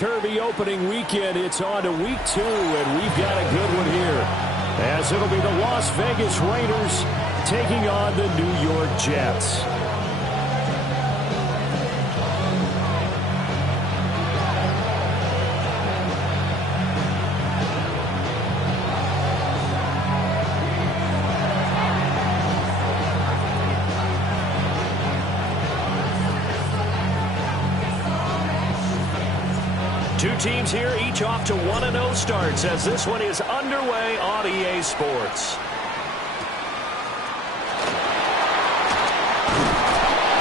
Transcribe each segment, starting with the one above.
Derby opening weekend, it's on to week 2, and we've got a good one here, as it'll be the Las Vegas Raiders taking on the New York Jets. Two teams here, each off to 1-0 starts as this one is underway on EA Sports.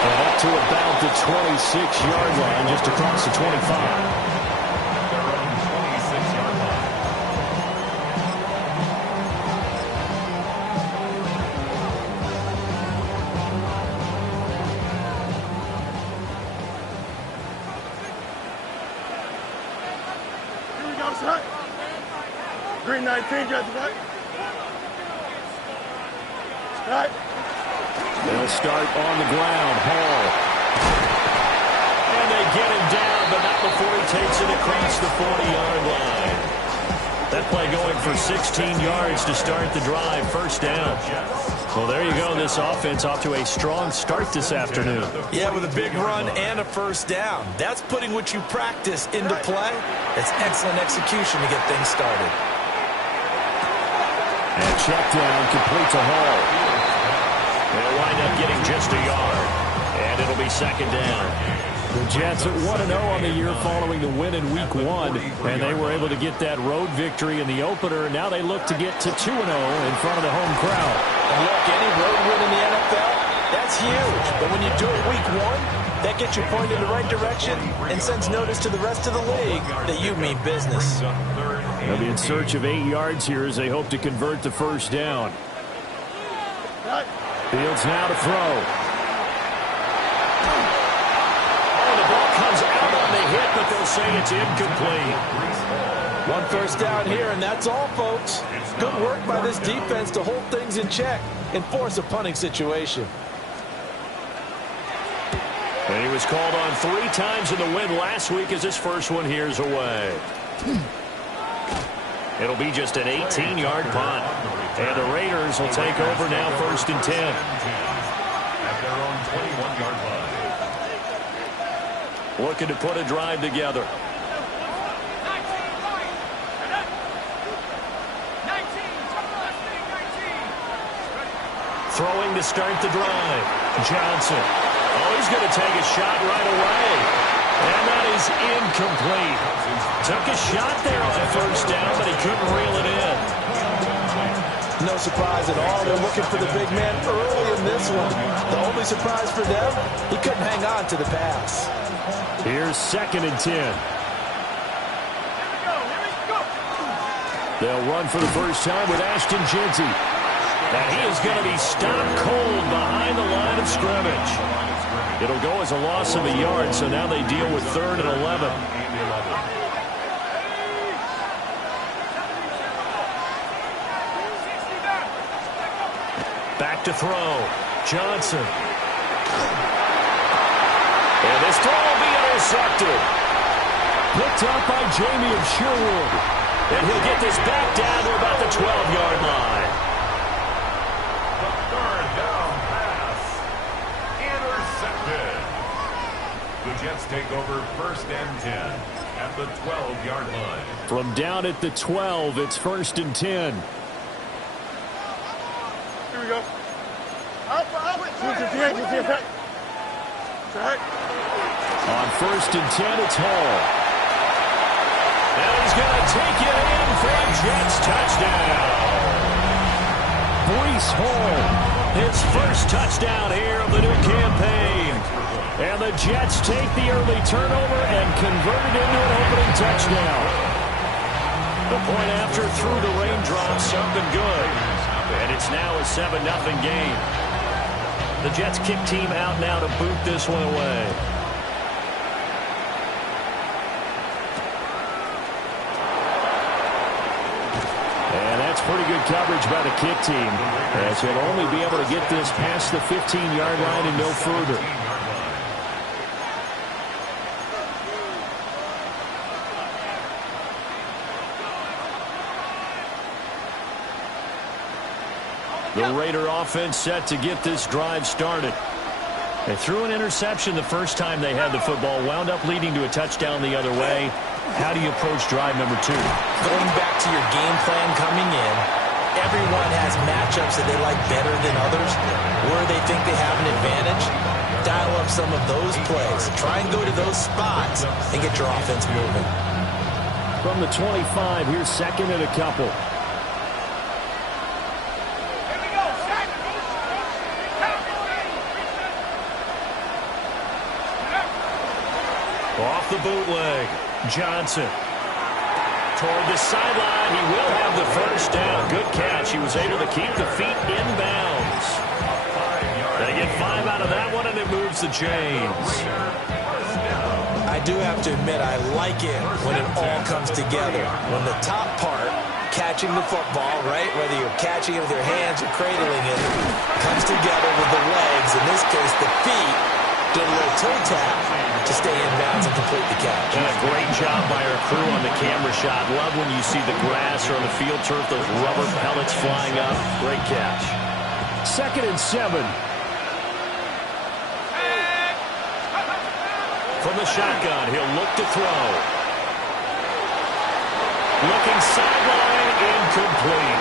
And up to about the 26-yard line, just across the 25. Green 19, got the right. Right. They'll start on the ground. Hall. And they get him down, but not before he takes it across the 40-yard line. That play going for 16 yards to start the drive. First down. Well, there you go. This offense off to a strong start this afternoon. Yeah, with a big run and a first down. That's putting what you practice into play. That's excellent execution to get things started. And check down, complete to Hall. They'll wind up getting just a yard. And it'll be second down. The Jets at 1-0 on the year following the win in Week 1. And they were able to get that road victory in the opener. Now they look to get to 2-0 in front of the home crowd. And look, any road win in the NFL, that's huge. But when you do it Week 1, that gets you pointed in the right direction and sends notice to the rest of the league that you mean business. They'll be in search of 8 yards here as they hope to convert the first down. Fields now to throw. Oh, the ball comes out on the hit, but they'll say it's incomplete. One first down here, and that's all, folks. Good work by this defense to hold things in check and force a punting situation. And he was called on 3 times in the win last week as his first one here's away. It'll be just an 18-yard punt. And the Raiders will take over now, first and 10. At their own 21-yard line. Looking to put a drive together. Throwing to start the drive. Johnson. Oh, he's going to take a shot right away. And that is incomplete. Took a shot there on first down, but he couldn't reel it in. No surprise at all. They're looking for the big man early in this one. The only surprise for them, he couldn't hang on to the pass. Here's second and 10. They'll run for the first time with Ashton Jeanty. And he is going to be stopped cold behind the line of scrimmage. It'll go as a loss of a yard, so now they deal with 3rd and 11. Back to throw. Johnson. And this throw will be intercepted. Picked up by Jamie of Sherwood. And he'll get this back down to about the 12-yard line. The third down pass. Intercepted. The Jets take over first and 10 at the 12-yard line. From down at the 12, it's first and 10. Here we go. On first and 10, it's Hall. And he's going to take it in for a Jets touchdown. Breece Hall, his first touchdown here of the new campaign. And the Jets take the early turnover and convert it into an opening touchdown. The point after through the raindrops up and good. And it's now a 7-0 game. The Jets kick team out now to boot this one away. And that's pretty good coverage by the kick team, as he'll only be able to get this past the 15-yard line and no further. The Raider offense set to get this drive started. They threw an interception the first time they had the football, wound up leading to a touchdown the other way. How do you approach drive number 2? Going back to your game plan coming in, everyone has matchups that they like better than others, where they think they have an advantage. Dial up some of those plays. Try and go to those spots and get your offense moving. From the 25, here's second and a couple. Off the bootleg. Johnson. Toward the sideline. He will have the first down. Good catch. He was able to keep the feet inbounds. They get 5 out of that one, and it moves the chains. I do have to admit, I like it when it all comes together. When the top part, catching the football, right, whether you're catching it with your hands or cradling it, comes together with the legs. In this case, the feet did a little toe tap to stay in bounds and complete the catch. And a great job by our crew on the camera shot. Love when you see the grass or on the field turf, those rubber pellets flying up. Great catch. Second and 7. From the shotgun, he'll look to throw. Looking sideline, incomplete.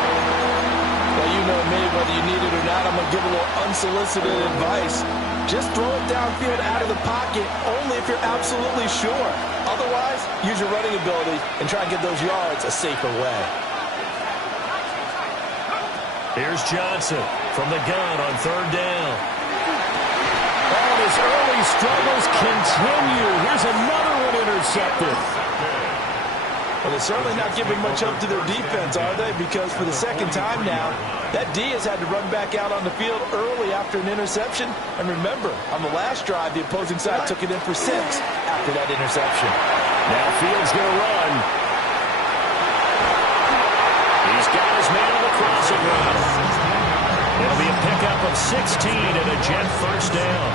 Well, you know me, whether you need it or not, I'm going to give a little unsolicited advice. Just throw it downfield out of the pocket, only if you're absolutely sure. Otherwise, use your running ability and try and get those yards a safer way. Here's Johnson from the gun on third down. Oh, his early struggles continue. Here's another one intercepted. Well, they're certainly not giving much up to their defense, are they? Because for the second time now, that D has had to run back out on the field early after an interception. And remember, on the last drive, the opposing side took it in for 6 after that interception. Now Fields going to run. He's got his man on the crossing route. It'll be a pickup of 16 and a Jet first down.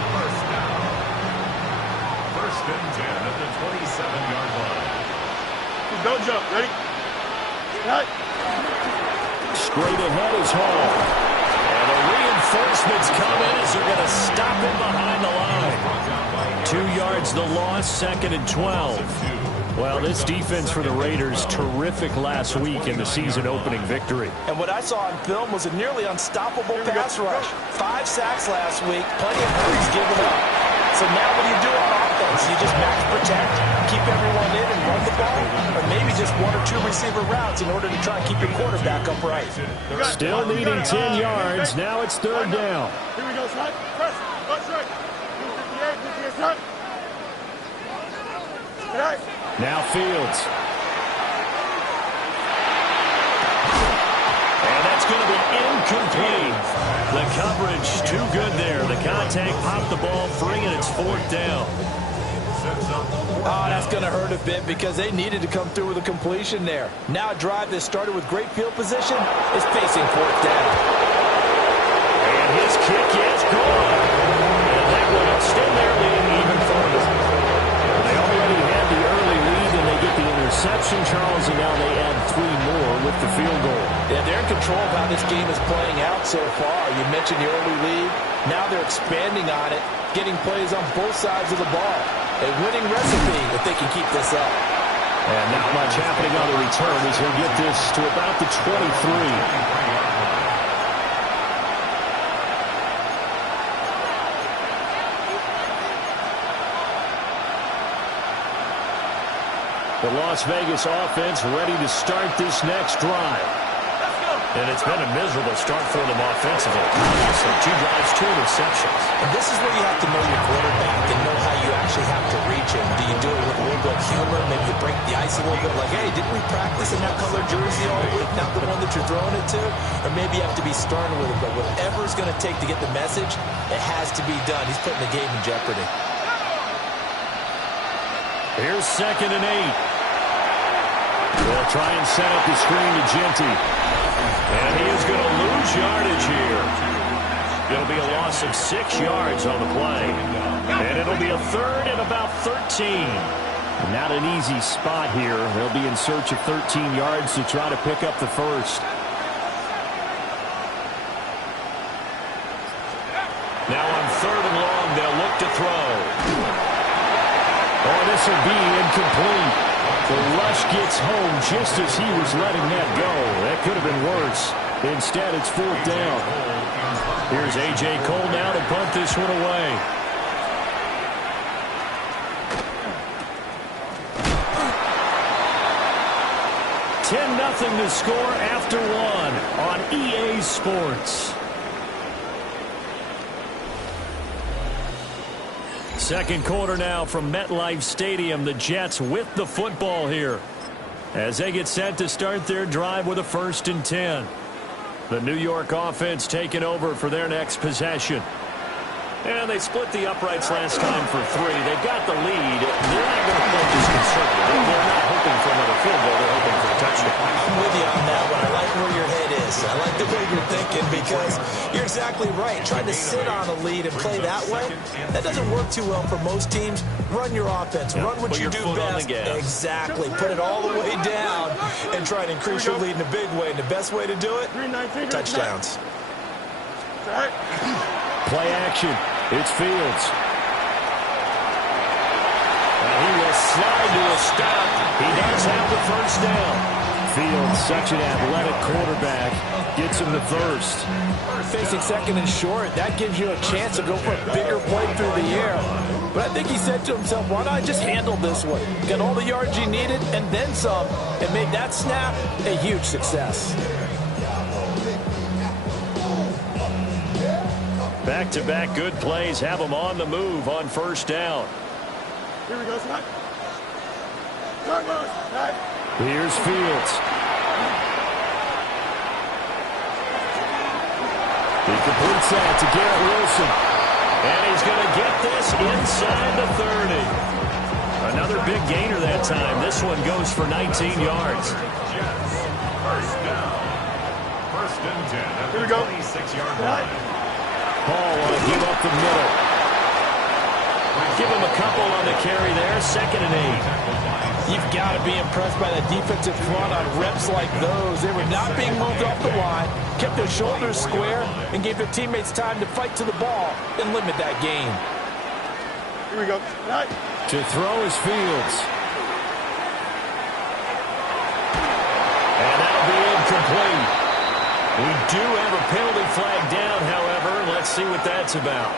First and 10 at the 27-yard line. Don't jump. Ready? Right. Straight ahead is Hall. And the reinforcements come in as they're going to stop him behind the line. 2 yards the loss, second and 12. Well, this defense for the Raiders, terrific last week in the season-opening victory. And what I saw on film was a nearly unstoppable pass rush. 5 sacks last week, plenty of hurries given up. So now what do you do on offense? You just max protect, keep everyone in and run the ball, or maybe just 1 or 2 receiver routes in order to try and keep your quarterback upright. Still needing 10 yards. Now it's third down. Here we go, slide. Press. Watch right. 58, 58, slide. Right. Now Fields. And that's going to be incomplete. The coverage too good there. The contact popped the ball free, and it's fourth down. Oh, that's going to hurt a bit because they needed to come through with a completion there. Now a drive that started with great field position is facing fourth down. And his kick is gone. And that will extend their lead even further. They already had the early lead, and they get the interception, Charles, and now they add 3 more with the field goal. Yeah, they're in control of how this game is playing out so far. You mentioned the early lead. Now they're expanding on it, getting plays on both sides of the ball. A winning recipe if they can keep this up. And not much happening on the return as he'll get this to about the 23. The Las Vegas offense ready to start this next drive. And it's been a miserable start for them offensively. So 2 drives, 2 interceptions. And this is where you have to know your quarterback and know how you actually have to reach him. Do you do it with a little bit of humor? Maybe you break the ice a little bit like, hey, didn't we practice in that color jersey all week? Not the one that you're throwing it to? Or maybe you have to be stern with it. But whatever it's going to take to get the message, it has to be done. He's putting the game in jeopardy. Here's second and 8. They'll try and set up the screen to Genty. And he is going to lose yardage here. It'll be a loss of 6 yards on the play. And it'll be a third and about 13. Not an easy spot here. They'll be in search of 13 yards to try to pick up the first. This will be incomplete. The rush gets home just as he was letting that go. That could have been worse. Instead, it's 4th down. Here's A.J. Cole now to punt this one away. Nothing to score after 1 on EA Sports. Second quarter now from MetLife Stadium. The Jets with the football here as they get set to start their drive with a 1st and 10. The New York offense taking over for their next possession. And they split the uprights last time for 3. They've got the lead. They're not going to play this conservative. They're not hoping for another field goal. They're hoping for a touchdown. I'm with you on that one. I like where your head is. I like the way you're thinking because you're exactly right. Trying to sit on a lead and play that way, that doesn't work too well for most teams. Run your offense. Run what you do best. Exactly. Put it all the way down and try to increase your lead in a big way. And the best way to do it, touchdowns. Play action. It's Fields. And he will slide to a stop. He does have the 1st down. Fields, such an athletic quarterback, gets him the 1st. Facing 2nd and short, that gives you a chance to go for a bigger play through the air. But I think he said to himself, why not just handle this one? Got all the yards you needed and then some, and made that snap a huge success. Back-to-back good plays have them on the move on 1st down. Here we go, Scott. Here's Fields. He completes that to Garrett Wilson. And he's going to get this inside the 30. Another big gainer that time. This one goes for 19 yards. 1st down. 1st and 10 at the 26-yard line. Paul want to give up the middle. Give him a couple on the carry there. 2nd and 8. You've got to be impressed by the defensive front on reps like those. They were not being moved off the line, kept their shoulders square, and gave their teammates time to fight to the ball and limit that gain. Here we go. To throw is Fields. And that'll be incomplete. We do have a penalty flag down, however. Let's see what that's about.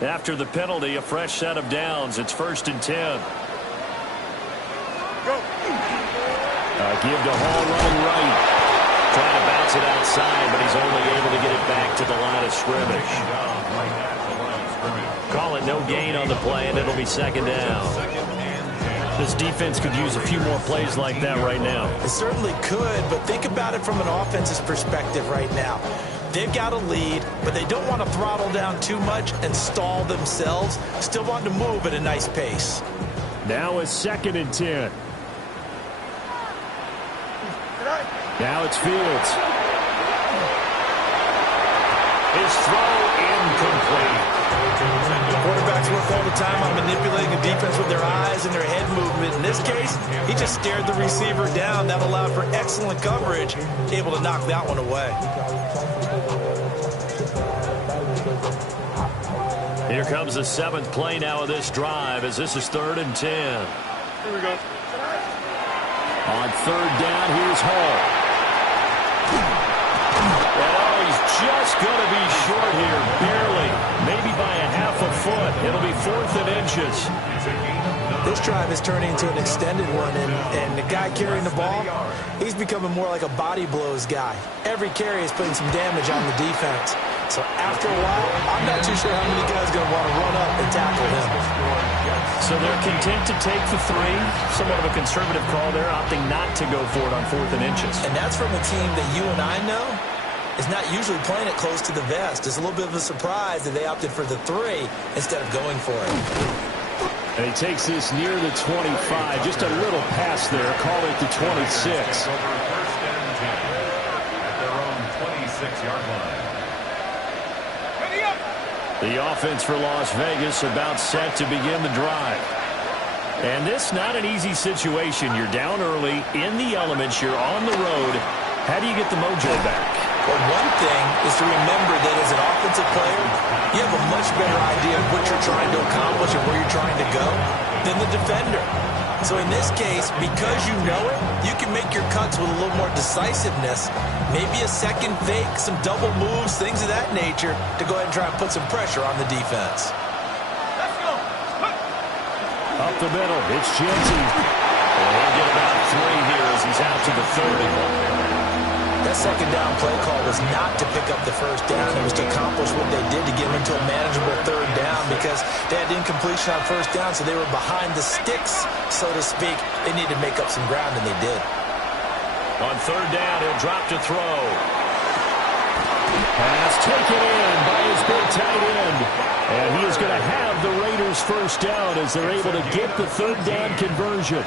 After the penalty, a fresh set of downs. It's 1st and 10. Go. Give to Hall running right. Trying to bounce it outside, but he's only able to get it back to the line of scrimmage. Call it no gain on the play, and it'll be 2nd down. This defense could use a few more plays like that right now. It certainly could, but think about it from an offense's perspective right now. They've got a lead, but they don't want to throttle down too much and stall themselves. Still want to move at a nice pace. Now it's 2nd and 10. Now it's Fields. His throw incomplete. Quarterbacks work all the time on manipulating the defense with their eyes and their head movement. In this case, he just stared the receiver down. That allowed for excellent coverage, able to knock that one away. Here comes the 7th play now of this drive as this is 3rd and 10. Here we go. On 3rd down, here's Hall. Oh, he's just going to be short here, barely. Maybe by a half a foot. It'll be 4th and inches. This drive is turning into an extended one, and the guy carrying the ball, he's becoming more like a body blows guy. Every carry is putting some damage on the defense. So after a while, I'm not too sure how many guys are going to want to run up and tackle him. So they're content to take the 3. Somewhat of a conservative call there, opting not to go for it on 4th and inches. And that's from a team that you and I know is not usually playing it close to the vest. It's a little bit of a surprise that they opted for the 3 instead of going for it. And he takes this near the 25. Just a little pass there. Call it the 26. Over 1st and 10 at their own 26-yard line. Ready up. The offense for Las Vegas about set to begin the drive. And this not an easy situation. You're down early, in the elements, you're on the road. How do you get the mojo back? Well, one thing is to remember that as an offensive player, you have a much better idea of what you're trying to accomplish and where you're trying to go than the defender. So in this case, because you know it, you can make your cuts with a little more decisiveness, maybe a second fake, some double moves, things of that nature, to go ahead and try and put some pressure on the defense. Up the middle, it's Jensen. He'll get about 3 here as he's out to the 30. That second down play call was not to pick up the first down. It was to accomplish what they did to get them into a manageable third down because they had incompletion on first down, so they were behind the sticks, so to speak. They needed to make up some ground, and they did. On third down, he'll drop to throw. Pass taken in by his big tight end. And he is going to have the Raiders first down as they're able to get the third down conversion.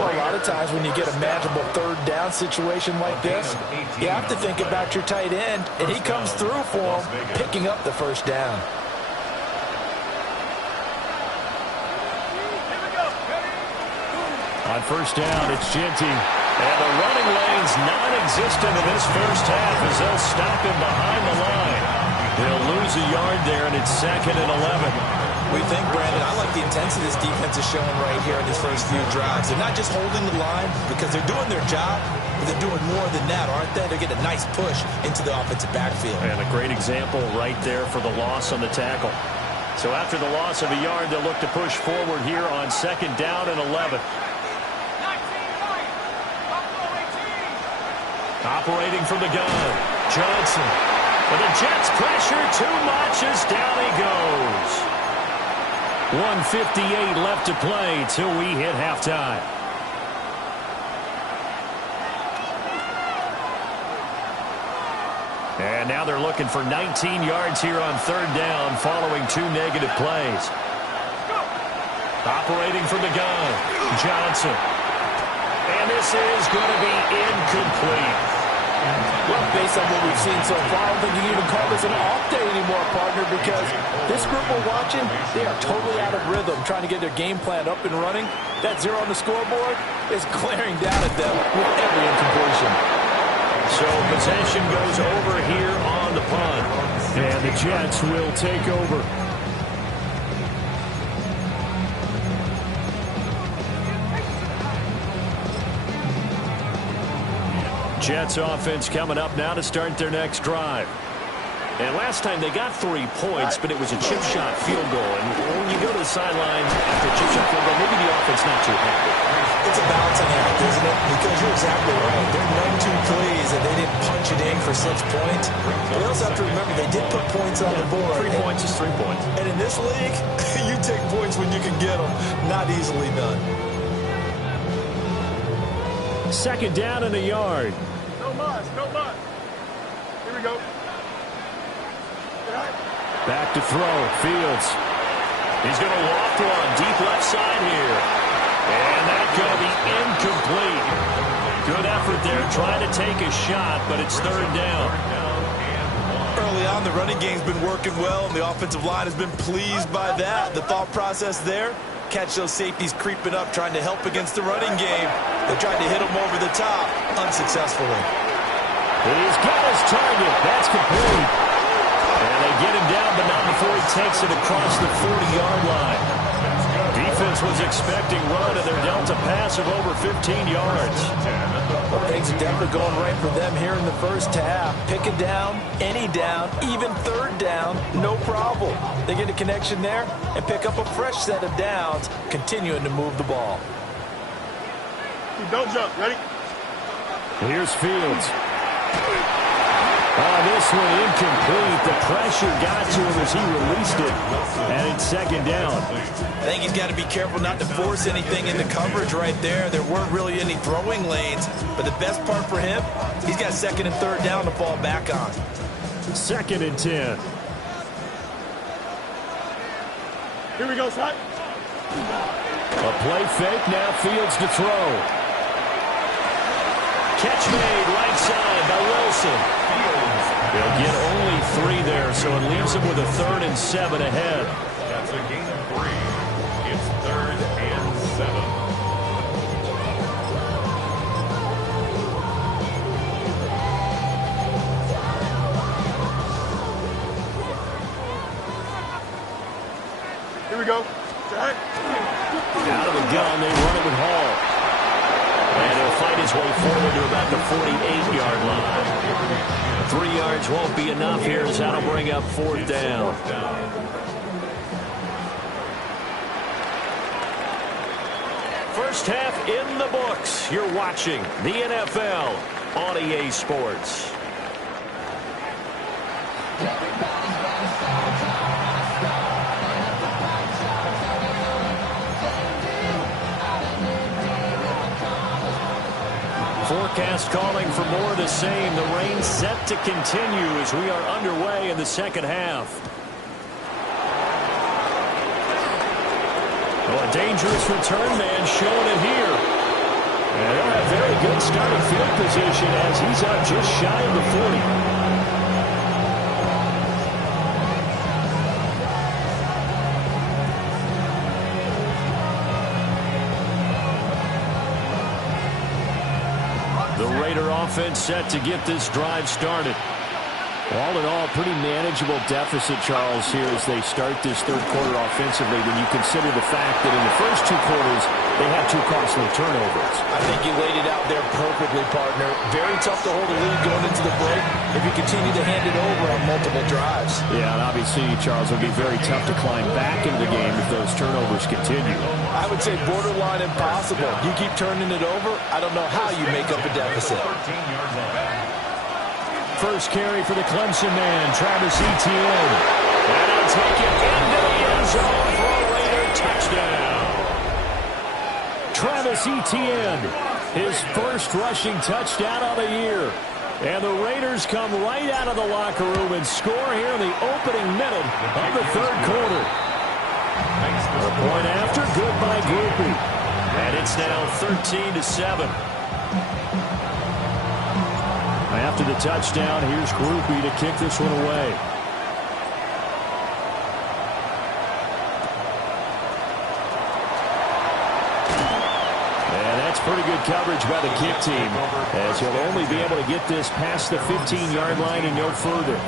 Well, a lot of times when you get a manageable third down situation like this, you have to think about your tight end, and he comes through for him, picking up the first down. On first down, it's Genty. And the running lane's non-existent in this first half as they'll stop him behind the line. They'll lose a yard there, and it's 2nd and 11. We think, Brandon, I like the intensity this defense is showing right here in these first few drives. They're not just holding the line because they're doing their job, but they're doing more than that, aren't they? They're getting a nice push into the offensive backfield. And a great example right there for the loss on the tackle. So after the loss of a yard, they'll look to push forward here on 2nd down and 11. Operating from the gun, Johnson. But the Jets pressure too much as down he goes. 1:58 left to play till we hit halftime. And now they're looking for 19 yards here on third down following 2 negative plays. Operating from the gun, Johnson. And this is going to be incomplete. Well, based on what we've seen so far, I don't think you can even call this an off day anymore, partner, because this group we're watching, they are totally out of rhythm, trying to get their game plan up and running. That 0 on the scoreboard is glaring down at them with every incompletion. So possession goes over here on the punt, and the Jets will take over. Jets offense coming up now to start their next drive. And last time they got 3 points, but it was a chip shot field goal. And when you go to the sideline after a chip shot field goal, maybe the offense not too happy. It's a balancing act, isn't it? Because you're exactly right. They're none too pleased that they didn't punch it in for 6 points. But you also have to remember they did put points on the board. 3 points is 3 points. And in this league, you take points when you can get them. Not easily done. 2nd down and a yard. No mud, no mud. Here we go. Back to throw, Fields. He's going to loft one deep left side here. And that's going to be incomplete. Good effort there trying to take a shot, but it's 3rd down. Early on, the running game's been working well, and the offensive line has been pleased by that. The thought process there, catch those safeties creeping up, trying to help against the running game. They tried to hit them over the top, unsuccessfully. He's got his target. That's complete. And they get him down, but not before he takes it across the 40-yard line. Defense was expecting run, and they're dealt a pass of over 15 yards. Well, things are definitely going right for them here in the first half. Pick it down, any down, even 3rd down, no problem. They get a connection there and pick up a fresh set of downs, continuing to move the ball. Don't jump. Ready? Here's Fields. This one incomplete. The pressure got to him as he released it. And it's 2nd down. I think he's got to be careful not to force anything into coverage right there. There weren't really any throwing lanes. But the best part for him, he's got 2nd and 3rd down to fall back on. 2nd and 10. Here we go, Scott. A play fake, now Fields to throw. Catch made right side by Wilson. They'll get only 3 there, so it leaves them with a 3rd and 7 ahead. That's a gain of 3. It's 3rd and 7. Here we go. Out of the gun, they run it with Hall. And he'll fight his way forward to about the 48-yard line. 3 yards won't be enough here as that'll bring up 4th down. First half in the books. You're watching the NFL on EA Sports. Forecast calling for more of the same. The rain set to continue as we are underway in the second half. Oh, a dangerous return man showing it here. And they'll have very good starting field position as he's up just shy of the 40. Offense set to get this drive started. All in all, pretty manageable deficit, Charles, here as they start this 3rd quarter offensively when you consider the fact that in the first 2 quarters they had 2 costly turnovers. I think you laid it out there perfectly, partner. Very tough to hold a lead going into the break if you continue to hand it over on multiple drives. Yeah, and obviously, Charles, it'll be very tough to climb back into the game if those turnovers continue. I would say borderline impossible. You keep turning it over, I don't know how you make up a deficit. 13 yards on that. First carry for the Clemson man, Travis Etienne. And he'll take it into the end zone for a Raider touchdown. Travis Etienne, his first rushing touchdown of the year. And the Raiders come right out of the locker room and score here in the opening minute of the 3rd quarter. A point after, good by Grupe. And it's now 13-7. After the touchdown, here's Grupe to kick this one away. And that's pretty good coverage by the kick team, as he'll only be able to get this past the 15-yard line and no further.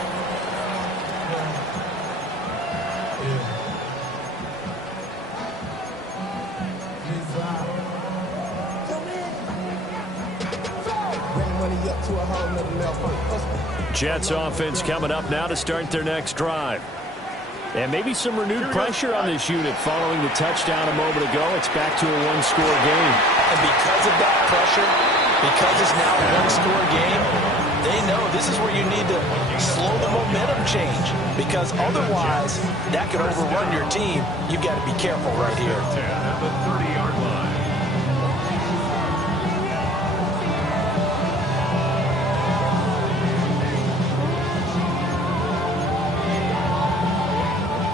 Jets offense coming up now to start their next drive. And maybe some renewed pressure on this unit following the touchdown a moment ago. It's back to a 1-score game. And because of that pressure, because it's now a 1-score game, they know this is where you need to slow the momentum change. Because otherwise, that could overrun your team. You've got to be careful right here. 10 at the 30-yard line.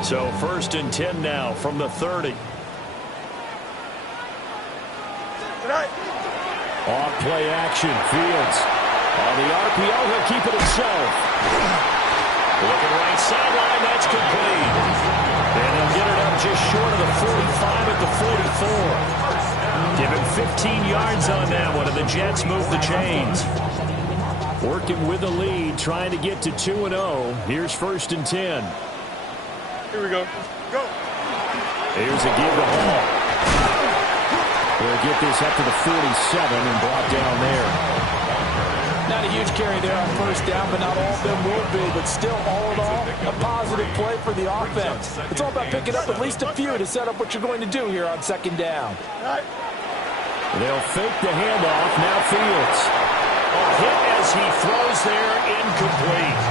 So 1st and 10 now from the 30. Off play action, Fields. On the RPO, he'll keep it himself. Looking right sideline, that's complete. And he'll get it up just short of the 45 at the 44. Give him 15 yards on that one, and the Jets move the chains. Working with the lead, trying to get to 2-0. Here's 1st and 10. Here we go. Go. Here's a give to Hall. They'll get this up to the 47 and brought down there. Not a huge carry there on 1st down, but not all of them will be. But still, all in all, a positive play for the offense. It's all about picking up at least a few to set up what you're going to do here on 2nd down. They'll fake the handoff. Now Fields. A hit as he throws there, incomplete.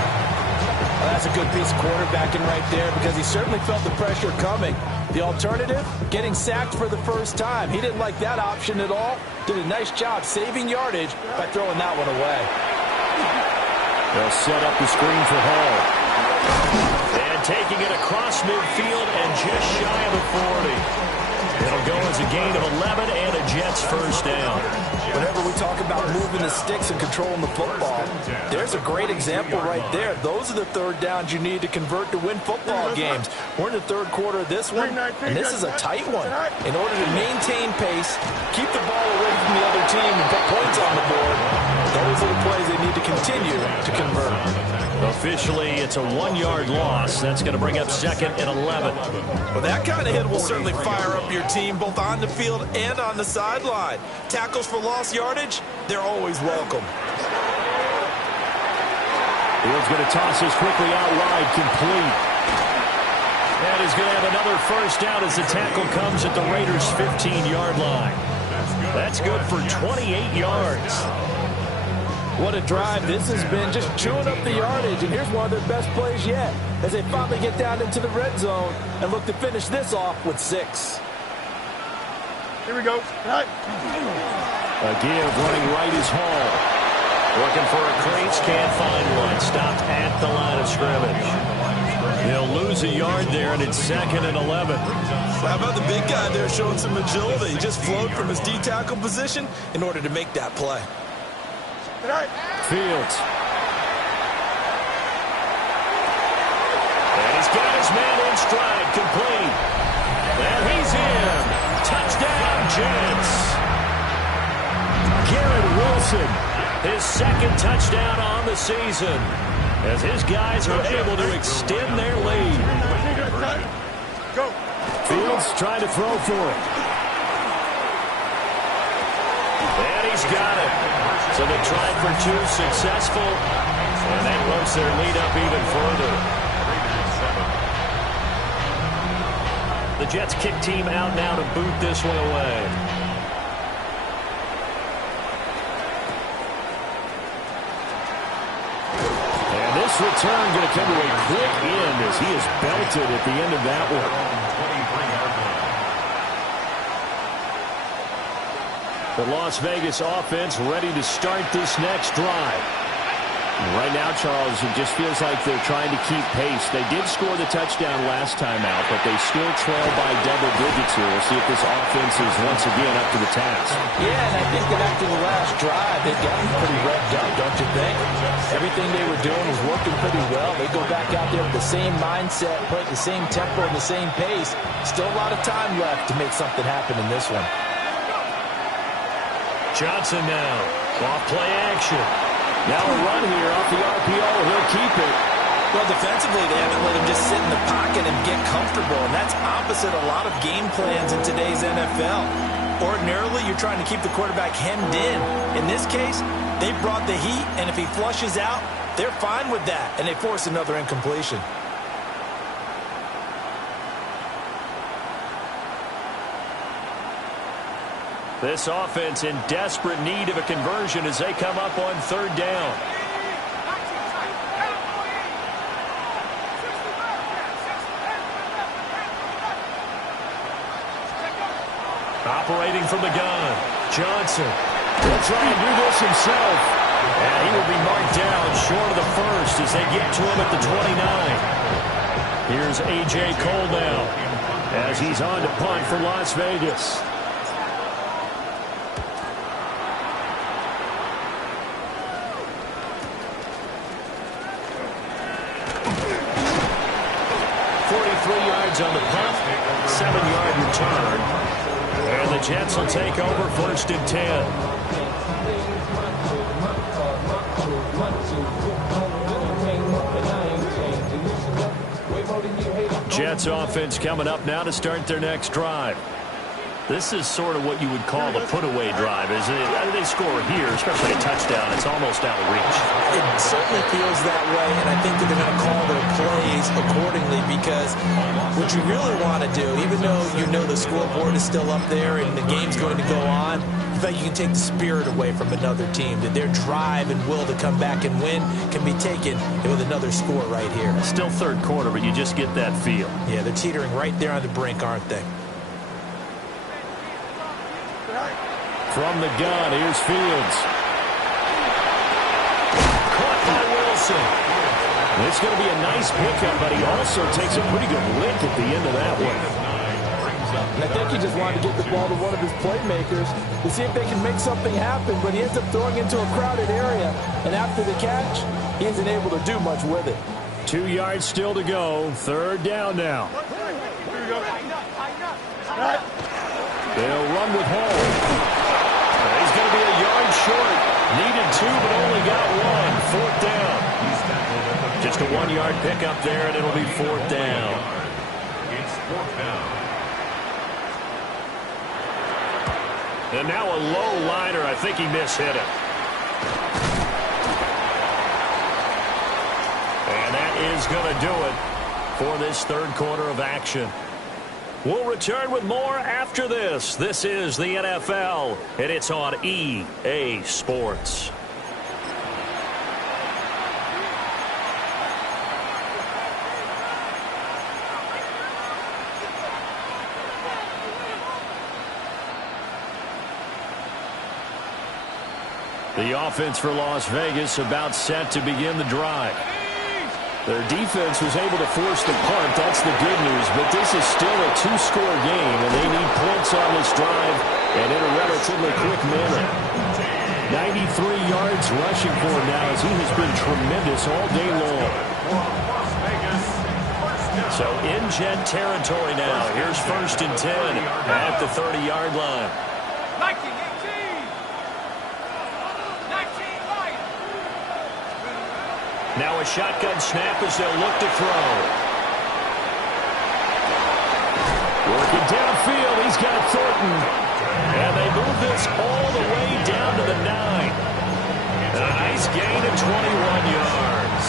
Well, that's a good piece of quarterbacking right there because he certainly felt the pressure coming. The alternative, getting sacked for the first time. He didn't like that option at all. Did a nice job saving yardage by throwing that one away. They'll set up the screen for Hall. And taking it across midfield and just shy of the 40. It'll go as a gain of 11 and a Jets first down. Whenever we talk about moving the sticks and controlling the football, there's a great example right there. Those are the third downs you need to convert to win football games. We're in the third quarter of this one, and this is a tight one. In order to maintain pace, keep the ball away from the other team, and put points on the board, those are the plays they need to continue to convert. Officially, it's a 1-yard loss. That's going to bring up 2nd and 11. Well, that kind of hit will certainly fire up your team both on the field and on the sideline. Tackles for lost yardage, they're always welcome. Field's going to toss this quickly out wide, complete. And he's going to have another first down as the tackle comes at the Raiders' 15-yard line. That's good for 28 yards. What a drive this has been, just chewing up the yardage. And here's one of their best plays yet as they finally get down into the red zone and look to finish this off with 6. Here we go. Right. A give running right is Hall. Looking for a crease, can't find one. Stopped at the line of scrimmage. He'll lose a yard there, and it's 2nd and 11. How about the big guy there showing some agility? He just flowed from his D-tackle position in order to make that play. Fields. And he's got his man in stride, complete. And he's in. Touchdown, Jets. Garrett Wilson, his 2nd touchdown on the season, as his guys are able to extend their lead. Fields trying to throw for it. And he's got it. So they tried for 2, successful, and that moves their lead up even further. The Jets kick team out now to boot this one away. And this return going to come to a quick end as he is belted at the end of that one. The Las Vegas offense ready to start this next drive. Right now, Charles, it just feels like they're trying to keep pace. They did score the touchdown last time out, but they still trail by double digits here. We'll see if this offense is once again up to the task. Yeah, and I think that after the last drive, they've gotten pretty revved up, don't you think? Everything they were doing was working pretty well. They go back out there with the same mindset, play at the same tempo and the same pace. Still a lot of time left to make something happen in this one. Johnson now, off play action. Now a run here off the RPO. He'll keep it. Well, defensively, they haven't let him just sit in the pocket and get comfortable, and that's opposite a lot of game plans in today's NFL. Ordinarily, you're trying to keep the quarterback hemmed in. In this case, they brought the heat, and if he flushes out, they're fine with that, and they force another incompletion. This offense in desperate need of a conversion as they come up on 3rd down. Operating from the gun, Johnson. He'll try and do this himself. And he will be marked down short of the first as they get to him at the 29. Here's A.J. Cole now as he's on to punt for Las Vegas. On the punt, 7-yard return. And the Jets will take over 1st and 10. Jets offense coming up now to start their next drive. This is sort of what you would call a put-away drive, isn't it? They score here, especially a touchdown. It's almost out of reach. It certainly feels that way, and I think that they're going to call their plays accordingly because what you really want to do, even though you know the scoreboard is still up there and the game's going to go on, in fact, you can take the spirit away from another team, that their drive and will to come back and win can be taken with another score right here. Still 3rd quarter, but you just get that feel. Yeah, they're teetering right there on the brink, aren't they? From the gun, here's Fields. Caught by Wilson. It's going to be a nice pickup, but he also takes a pretty good lick at the end of that one. And I think he just wanted to get the ball to one of his playmakers to see if they can make something happen, but he ends up throwing into a crowded area. And after the catch, he isn't able to do much with it. 2 yards still to go. Third down now. They'll run with Hall. He's going to be a yard short. Needed 2, but only got 1. Fourth down. Just a 1-yard pickup there, and it'll be fourth down. It's fourth down. And now a low liner. I think he mishit it. And that is going to do it for this third quarter of action. We'll return with more after this. This is the NFL, and it's on EA Sports. The offense for Las Vegas about set to begin the drive. Their defense was able to force the punt. That's the good news. But this is still a 2-score game, and they need points on this drive and in a relatively quick manner. 93 yards rushing for him now as he has been tremendous all day long. So in Jet territory now. Here's 1st and 10 at the 30-yard line. Now a shotgun snap as they'll look to throw. Working downfield, he's got Thornton. And they move this all the way down to the 9. And a nice gain of 21 yards.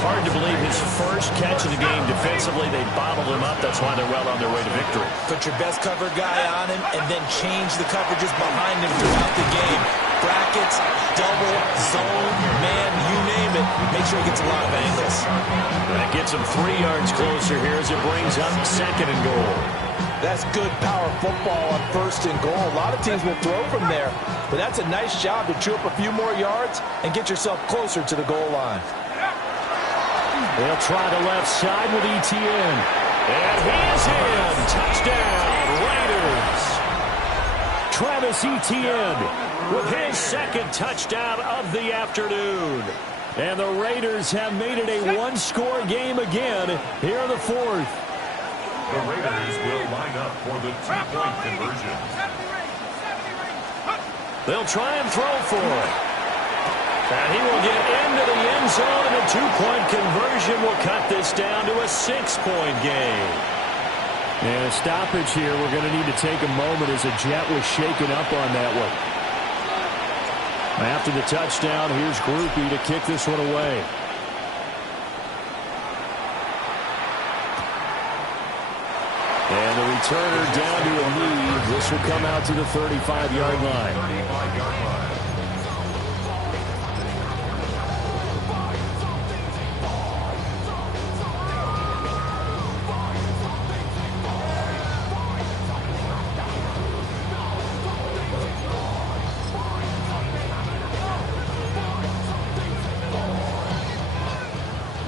Hard to believe his first catch of the game defensively. They bottled him up. That's why they're well on their way to victory. Put your best cover guy on him and then change the coverages behind him throughout the game. Brackets, double, zone, man, you name it. Make sure he gets a lot of angles. That gets him 3 yards closer here as it brings up 2nd and goal. That's good power football on 1st and goal. A lot of teams will throw from there, but that's a nice job to chew up a few more yards and get yourself closer to the goal line. They'll try the left side with Etienne. And he is in. Touchdown, Raiders. Travis Etienne with his 2nd touchdown of the afternoon. And the Raiders have made it a 1-score game again here in the 4th. The Raiders will line up for the 2-point conversion. They'll try and throw for it. And he will get into the end zone, and a 2-point conversion will cut this down to a 6-point game. And a stoppage here. We're going to need to take a moment as a Jet was shaken up on that one. After the touchdown, here's Groupie to kick this one away. And the returner down to a knee. This will come out to the 35-yard line. 35-yard line.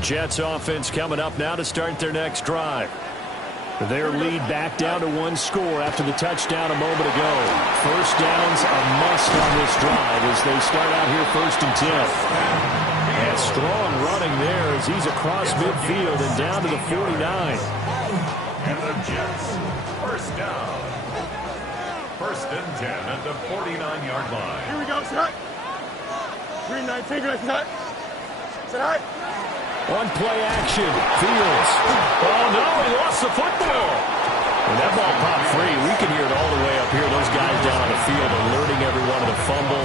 Jets offense coming up now to start their next drive. Their lead back down to 1 score after the touchdown a moment ago. First down's a must on this drive as they start out here 1st and 10. And strong running there as he's across midfield and down to the 49. And the Jets, 1st down. 1st and 10 at the 49-yard line. Here we go, set. Green 9, take it, set. Set high. On play action, Fields. Oh, no, he lost the football. And that ball popped free. We can hear it all the way up here. Those guys down on the field alerting everyone to the fumble.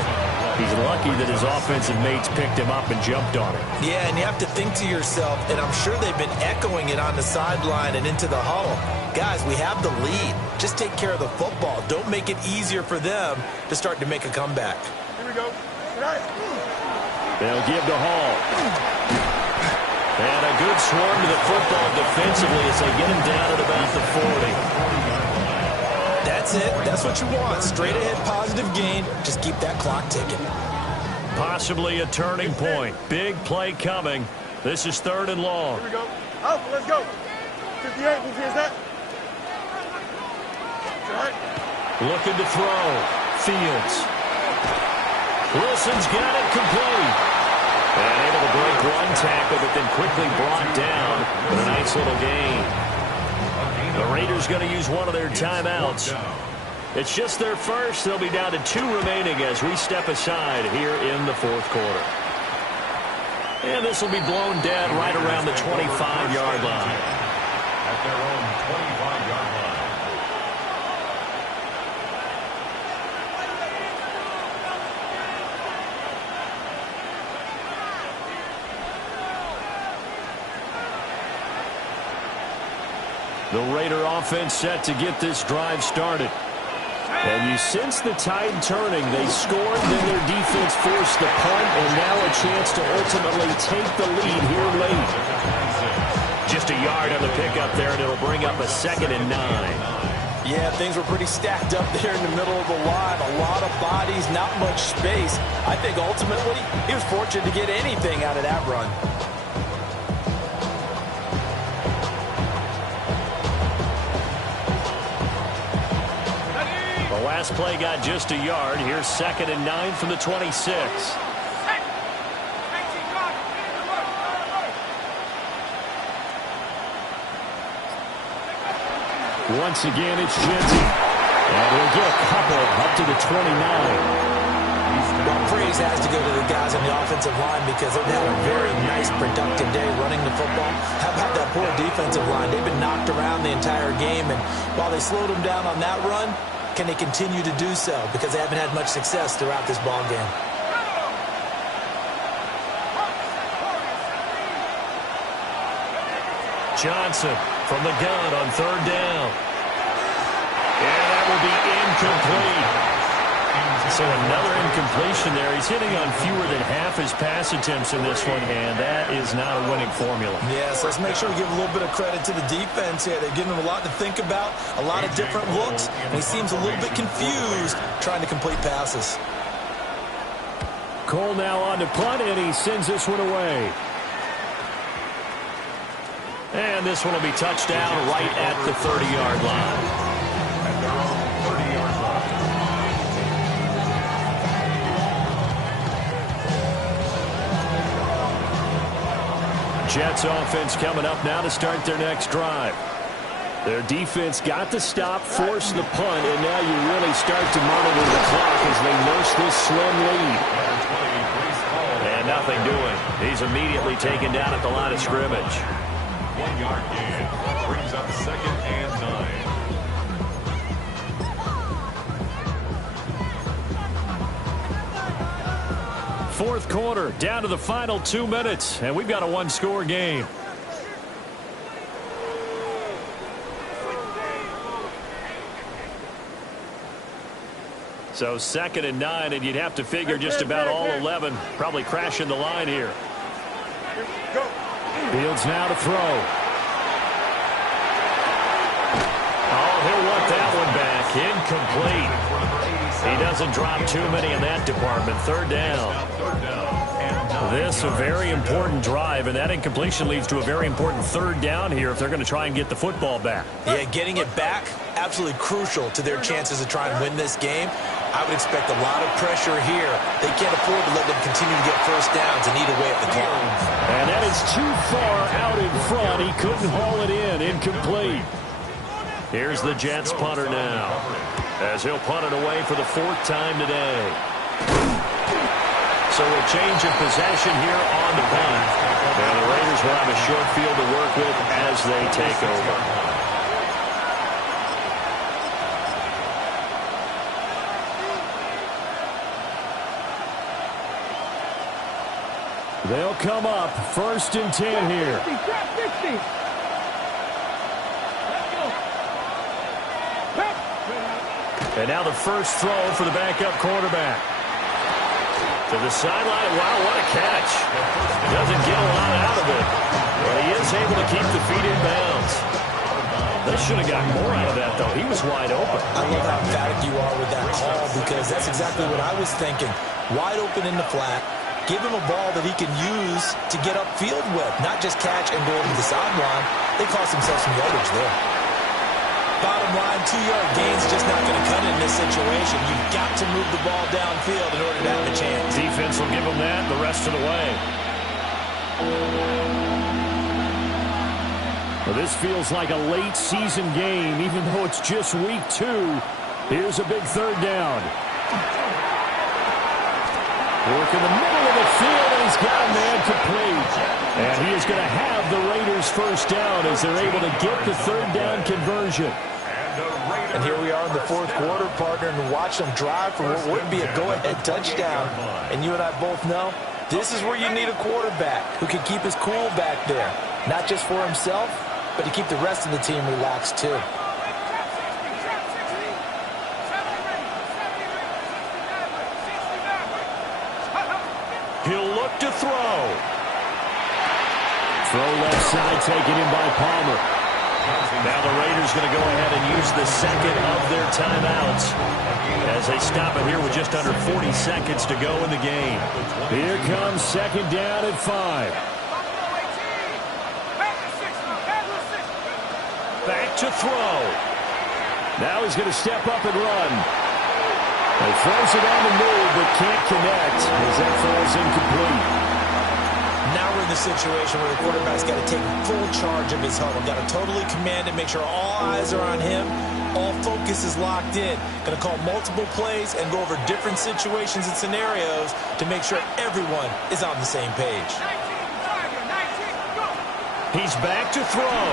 He's lucky that his offensive mates picked him up and jumped on it. Yeah, and you have to think to yourself, and I'm sure they've been echoing it on the sideline and into the huddle. Guys, we have the lead. Just take care of the football. Don't make it easier for them to start to make a comeback. Here we go. Set high. They'll give to Hall. And a good swarm to the football defensively as they get him down at about the 40. That's it. That's what you want. Straight ahead positive gain. Just keep that clock ticking. Possibly a turning point. Big play coming. This is 3rd and long. Here we go. Alpha, let's go. 58, who hears that? Looking to throw. Fields. Wilson's got it complete. And able to break one tackle, but then quickly brought down with a nice little gain. The Raiders going to use one of their timeouts. It's just their first. They'll be down to 2 remaining as we step aside here in the fourth quarter. And this will be blown dead right around the 25-yard line. At their own 25-yard line. The Raider offense set to get this drive started. And you sense the tide turning. They scored, then their defense forced the punt, and now a chance to ultimately take the lead here late. Just a yard on the pickup there, and it'll bring up a 2nd and 9. Yeah, things were pretty stacked up there in the middle of the line. A lot of bodies, not much space. I think ultimately he was fortunate to get anything out of that run. Last play got just a yard. Here's 2nd and 9 from the 26. Once again, it's Jensen. And he'll get a couple up to the 29. Well, praise has to go to the guys on the offensive line because they've had a very nice, productive day running the football. How about that poor defensive line? They've been knocked around the entire game, and while they slowed them down on that run, can they continue to do so? Because they haven't had much success throughout this ball game. Johnson from the gun on 3rd down. And that will be incomplete. So another incompletion there. He's hitting on fewer than half his pass attempts in this one, and that is not a winning formula. Yes, let's make sure we give a little bit of credit to the defense here. They're giving him a lot to think about, a lot of different looks, and he seems a little bit confused trying to complete passes. Cole now on to punt, and he sends this one away. And this one will be touchdown right at the 30-yard line. At their own 30-yard line. Jets offense coming up now to start their next drive. Their defense got the stop, forced the punt, and now you really start to monitor the clock as they nurse this slim lead. And nothing doing. He's immediately taken down at the line of scrimmage. 1-yard gain. Brings up 2nd and 9. Fourth quarter, down to the final 2 minutes, and we've got a 1-score game. So 2nd and 9, and you'd have to figure just about all 11 probably crashing the line here. Fields now to throw. Oh, he'll want that one back. Incomplete. He doesn't drop too many in that department. 3rd down. This a very important drive, and that incompletion leads to a very important 3rd down here if they're going to try and get the football back. Yeah, getting it back, absolutely crucial to their chances to try and win this game. I would expect a lot of pressure here. They can't afford to let them continue to get 1st downs and eat away at the clock. And that is too far out in front. He couldn't haul it in. Incomplete. Here's the Jets punter now, as he'll punt it away for the 4th time today. So a change of possession here on the punt. And the Raiders will have a short field to work with as they take over. They'll come up 1st and 10 here. And now the first throw for the backup quarterback. To the sideline. Wow, what a catch. Doesn't get a lot out of it. But he is able to keep the feet in bounds. They should have gotten more out of that, though. He was wide open. I love how emphatic you are with that call because that's exactly what I was thinking. Wide open in the flat. Give him a ball that he can use to get upfield with, not just catch and go over the sideline. They cost themselves some yardage there. Bottom line, 2-yard gain's just not going to cut it in this situation. You've got to move the ball downfield in order to have a chance. Defense will give them that the rest of the way. Well, this feels like a late season game, even though it's just week 2. Here's a big third down. Work in the middle of the field, and he's got a man complete. And he is going to have the Raiders first down as they're able to get the third down conversion. And here we are in the fourth quarter, partner, and watch them drive for what would be a go-ahead touchdown. And you and I both know this is where you need a quarterback who can keep his cool back there. Not just for himself, but to keep the rest of the team relaxed too. He'll look to throw. Throw left side taken in by Palmer. Now the Raiders going to go ahead and use the second of their timeouts as they stop it here with just under 40 seconds to go in the game. Here comes second down at 5. Back to throw. Now he's going to step up and run. He throws it on the move, but can't connect as that falls incomplete. Now we're in the situation where the quarterback's got to take full charge of his huddle. Got to totally command it, make sure all eyes are on him. All focus is locked in. Going to call multiple plays and go over different situations and scenarios to make sure everyone is on the same page. He's back to throw.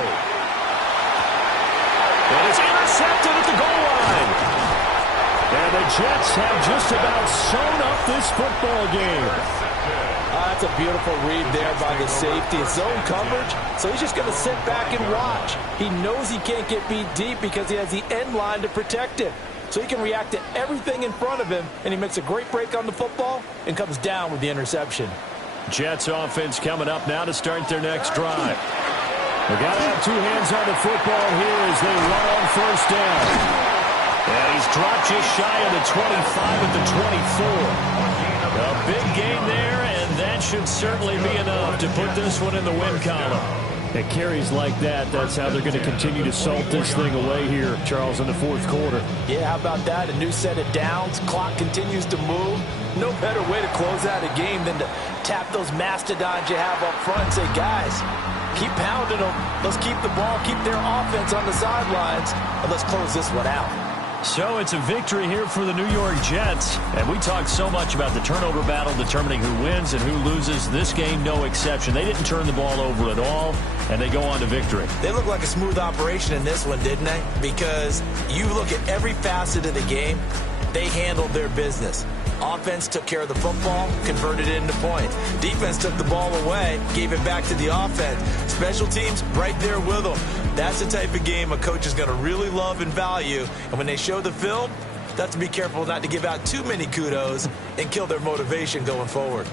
And it's intercepted at the goal line. And the Jets have just about sewn up this football game. That's a beautiful read there by the safety. It's zone coverage, so he's just going to sit back and watch. He knows he can't get beat deep because he has the end line to protect him. So he can react to everything in front of him, and he makes a great break on the football and comes down with the interception. Jets offense coming up now to start their next drive. They got to have two hands on the football here as they run on first down. And he's dropped just shy of the 25 at the 24. A big gain there, and that should certainly be enough to put this one in the win column. It carries like that. That's how they're going to continue to salt this thing away here, Charles, in the fourth quarter. Yeah, how about that? A new set of downs. Clock continues to move. No better way to close out a game than to tap those mastodons you have up front and say, guys, keep pounding them. Let's keep the ball, keep their offense on the sidelines, and let's close this one out. So it's a victory here for the New York Jets. And we talked so much about the turnover battle determining who wins and who loses. This game, no exception. They didn't turn the ball over at all, and they go on to victory. They look like a smooth operation in this one, didn't they? Because you look at every facet of the game, they handled their business. Offense took care of the football, converted it into points. Defense took the ball away, gave it back to the offense. Special teams right there with them. That's the type of game a coach is going to really love and value. And when they show the film, they have to be careful not to give out too many kudos and kill their motivation going forward.